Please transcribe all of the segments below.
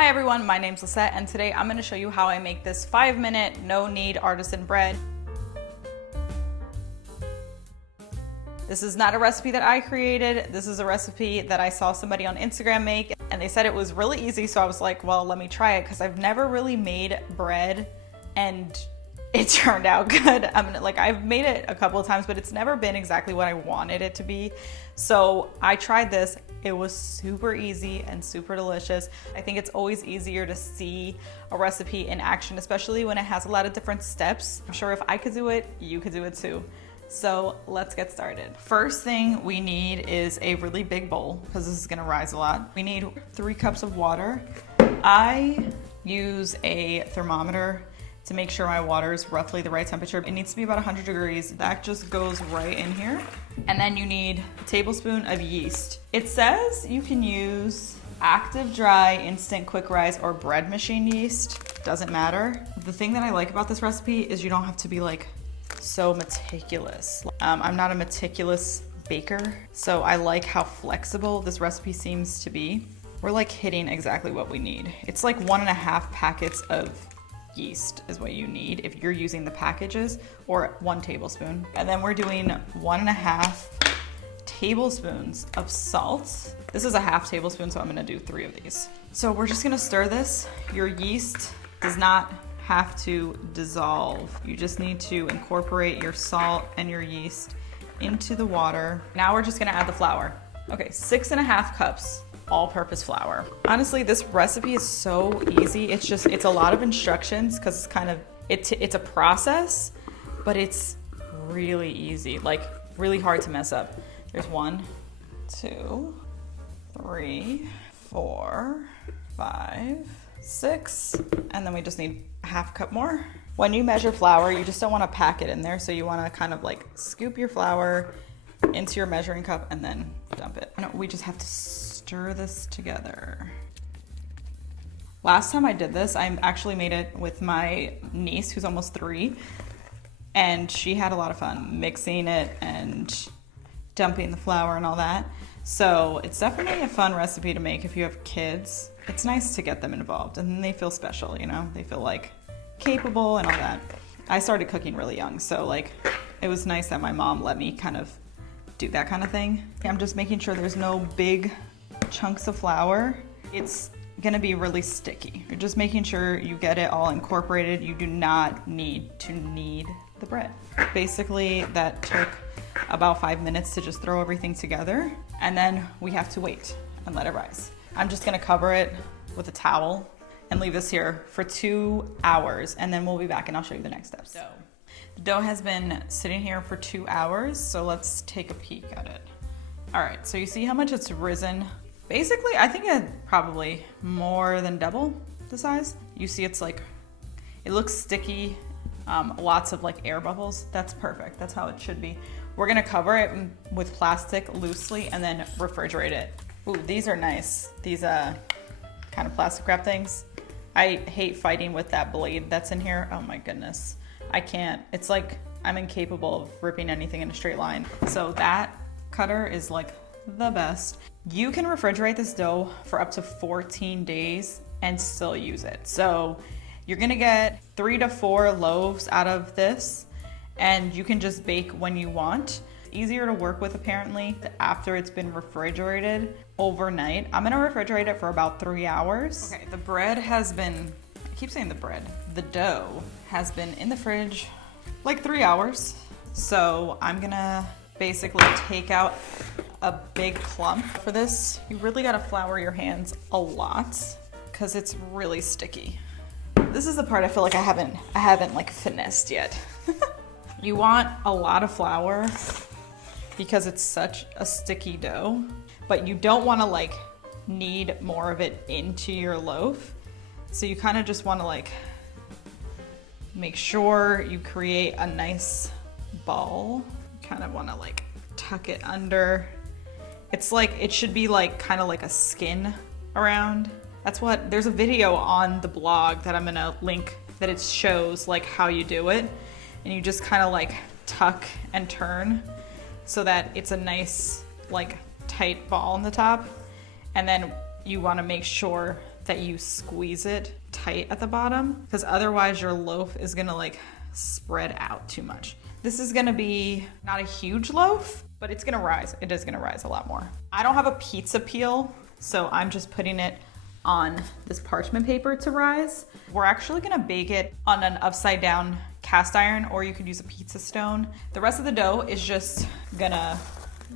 Hi everyone, my name's Lisette and today I'm going to show you how I make this 5-minute no-knead artisan bread. This is not a recipe that I created. This is a recipe that I saw somebody on Instagram make and they said it was really easy, so I was like, well, let me try it because I've never really made bread and it turned out good. I've made it a couple of times, but it's never been exactly what I wanted it to be. So I tried this. It was super easy and super delicious. I think it's always easier to see a recipe in action, especially when it has a lot of different steps. I'm sure if I could do it, you could do it too. So let's get started. First thing we need is a really big bowl because this is gonna rise a lot. We need 3 cups of water. I use a thermometer to make sure my water is roughly the right temperature. It needs to be about 100 degrees. That just goes right in here. And then you need a tablespoon of yeast. It says you can use active dry, instant quick rise, or bread machine yeast. Doesn't matter. The thing that I like about this recipe is you don't have to be like so meticulous. I'm not a meticulous baker, so I like how flexible this recipe seems to be. We're like hitting exactly what we need. It's like 1.5 packets of yeast is what you need if you're using the packages, or 1 tablespoon. And then we're doing 1.5 tablespoons of salt. This is a half tablespoon, so I'm gonna do 3 of these. So we're just gonna stir this. Your yeast does not have to dissolve. You just need to incorporate your salt and your yeast into the water. Now we're just gonna add the flour. Okay, 6.5 cups all-purpose flour. Honestly, this recipe is so easy. It's a lot of instructions because it's a process, but it's really easy, like really hard to mess up. There's 1, 2, 3, 4, 5, 6, and then we just need a half cup more. When you measure flour, you just don't want to pack it in there, so you want to kind of like scoop your flour into your measuring cup and then dump it. And we just have to stir this together. Last time I did this, I actually made it with my niece who's almost 3, and she had a lot of fun mixing it and dumping the flour and all that. So it's definitely a fun recipe to make if you have kids. It's nice to get them involved and then they feel special, you know? They feel like capable and all that. I started cooking really young, so like it was nice that my mom let me kind of do that kind of thing. I'm just making sure there's no big chunks of flour. It's gonna be really sticky. You're just making sure you get it all incorporated. You do not need to knead the bread. Basically, that took about 5 minutes to just throw everything together, and then we have to wait and let it rise. I'm just gonna cover it with a towel and leave this here for 2 hours, and then we'll be back and I'll show you the next steps. The dough has been sitting here for 2 hours, so let's take a peek at it. All right, so you see how much it's risen? Basically, I think it's probably more than double the size. You see it's like, it looks sticky, lots of like air bubbles. That's perfect, that's how it should be. We're gonna cover it with plastic loosely and then refrigerate it. Ooh, these are nice. These kind of plastic wrap things. I hate fighting with that blade that's in here. Oh my goodness. I can't. It's like I'm incapable of ripping anything in a straight line. So that cutter is like the best. You can refrigerate this dough for up to 14 days and still use it. So you're gonna get 3 to 4 loaves out of this, and you can just bake when you want. It's easier to work with apparently after it's been refrigerated overnight. I'm gonna refrigerate it for about 3 hours. Okay, the bread has been, I keep saying the bread, the dough has been in the fridge like 3 hours. So I'm gonna basically take out a big clump for this. You really gotta flour your hands a lot because it's really sticky. This is the part I feel like I haven't like finessed yet. You want a lot of flour because it's such a sticky dough, but you don't wanna like knead more of it into your loaf. So you kind of just wanna like make sure you create a nice ball. You kind of wanna like tuck it under. It's like, it should be like kind of like a skin around. That's what, there's a video on the blog that I'm gonna link that it shows like how you do it. And you just kind of like tuck and turn so that it's a nice like tight ball on the top. And then you want to make sure that you squeeze it tight at the bottom, because otherwise your loaf is gonna like spread out too much. This is gonna be not a huge loaf, but it's gonna rise. It is gonna rise a lot more. I don't have a pizza peel, so I'm just putting it on this parchment paper to rise. We're actually gonna bake it on an upside down cast iron, or you could use a pizza stone. The rest of the dough is just gonna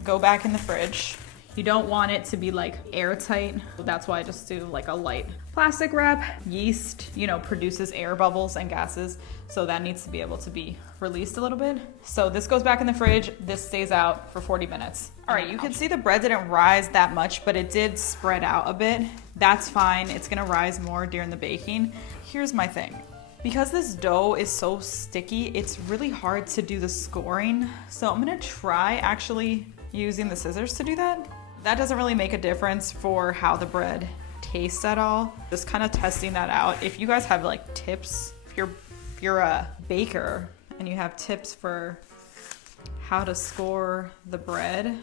go back in the fridge. You don't want it to be like airtight. That's why I just do like a light plastic wrap. Yeast, you know, produces air bubbles and gases. So that needs to be able to be released a little bit. So this goes back in the fridge. This stays out for 40 minutes. All right, you can see the bread didn't rise that much, but it did spread out a bit. That's fine. It's gonna rise more during the baking. Here's my thing. Because this dough is so sticky, it's really hard to do the scoring. So I'm gonna try actually using the scissors to do that. That doesn't really make a difference for how the bread tastes at all. Just kind of testing that out. If you guys have like tips, if you're a baker and you have tips for how to score the bread,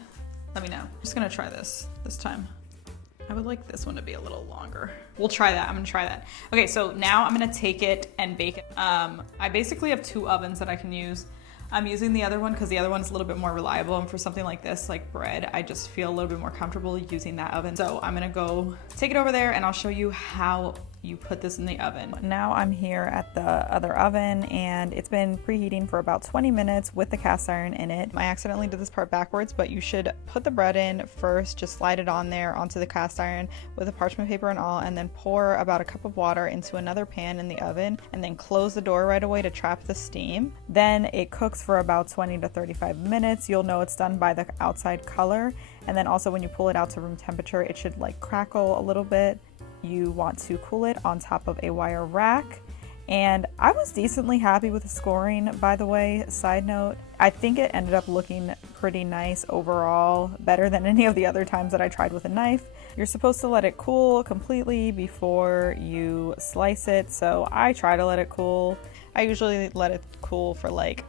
let me know. I'm just gonna try this time. I would like this one to be a little longer. We'll try that. I'm gonna try that. Okay, so now I'm gonna take it and bake it. I basically have 2 ovens that I can use. I'm using the other one because the other one's a little bit more reliable, and for something like this, like bread, I just feel a little bit more comfortable using that oven. So I'm gonna go take it over there and I'll show you how you put this in the oven. Now I'm here at the other oven and it's been preheating for about 20 minutes with the cast iron in it. I accidentally did this part backwards, but you should put the bread in first, just slide it on there onto the cast iron with the parchment paper and all, and then pour about a cup of water into another pan in the oven, and then close the door right away to trap the steam. Then it cooks for about 20 to 35 minutes. You'll know it's done by the outside color. And then also when you pull it out to room temperature, it should like crackle a little bit. You want to cool it on top of a wire rack. And I was decently happy with the scoring, by the way. Side note, I think it ended up looking pretty nice overall, better than any of the other times that I tried with a knife. You're supposed to let it cool completely before you slice it, so I try to let it cool. I usually let it cool for like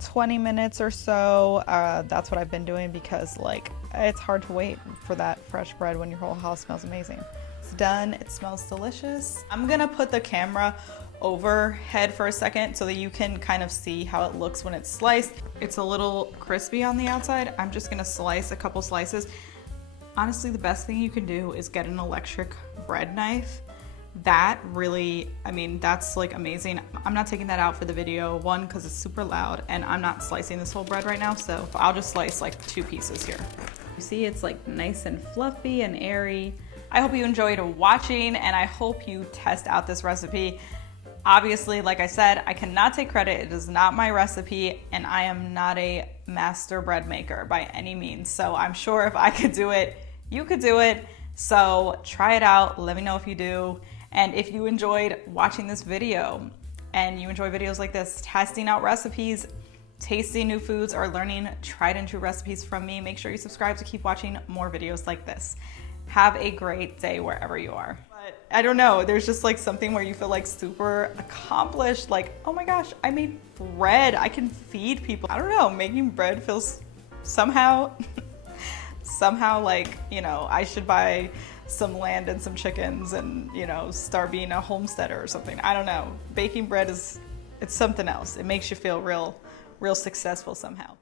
20 minutes or so. That's what I've been doing because like it's hard to wait for that fresh bread when your whole house smells amazing. It's done. It smells delicious. I'm gonna put the camera overhead for a second so that you can kind of see how it looks when it's sliced. It's a little crispy on the outside. I'm just gonna slice a couple slices. Honestly, the best thing you can do is get an electric bread knife. That really, I mean, that's like amazing. I'm not taking that out for the video, one, because it's super loud, and I'm not slicing this whole bread right now, so I'll just slice like 2 pieces here. You see, it's like nice and fluffy and airy. I hope you enjoyed watching, and I hope you test out this recipe. Obviously, like I said, I cannot take credit. It is not my recipe, and I am not a master bread maker by any means. So I'm sure if I could do it, you could do it. So try it out. Let me know if you do. And if you enjoyed watching this video and you enjoy videos like this, testing out recipes, tasting new foods, or learning tried and true recipes from me, make sure you subscribe to keep watching more videos like this. Have a great day wherever you are. But I don't know, there's just like something where you feel like super accomplished, like, oh my gosh, I made bread, I can feed people. I don't know, making bread feels somehow, like, you know, I should buy some land and some chickens and, you know, start being a homesteader or something. I don't know. Baking bread it's something else. It makes you feel real successful somehow.